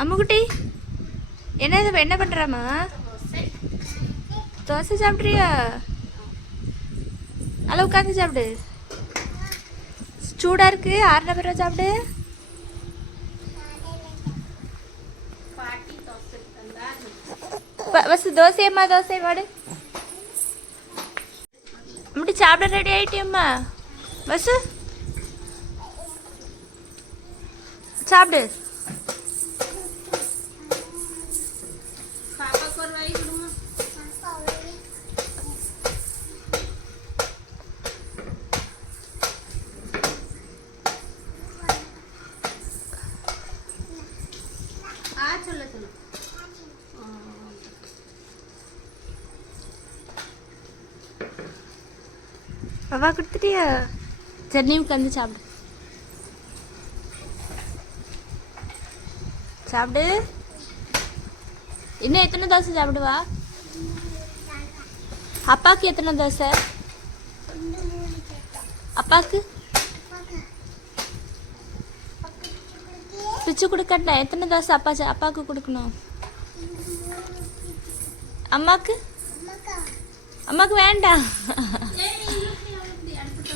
அம்முக்குட்டி என்ன இது என்ன பண்ணுறாம்மா தோசை சாப்பிட்றியா? நல்லா உட்காந்து சாப்பிடு. சூடாக இருக்கு ஆறுன பிறகு சாப்பிடு. பஸ் தோசையம்மா தோசை வாடு. அப்படி சாப்பிட ரெடி ஆயிட்டியம்மா? பஸ் சாப்பிடு. ஆ சொல்ல சொல்லு. ரவா கொடுத்துட்டியா? சரி நீ உட்காந்து சாப்பிடு. சாப்பிடு. இன்னும் எத்தனை தோசை சாப்பிடுவா? அப்பாவுக்கு எத்தனை தோசை? அப்பாவுக்கு பிச்சு கொடுக்கட்ட? எத்தனை தோசை அப்பா அப்பாவுக்கு கொடுக்கணும்? அம்மாக்கு. அம்மாக்கு வேண்டாம்.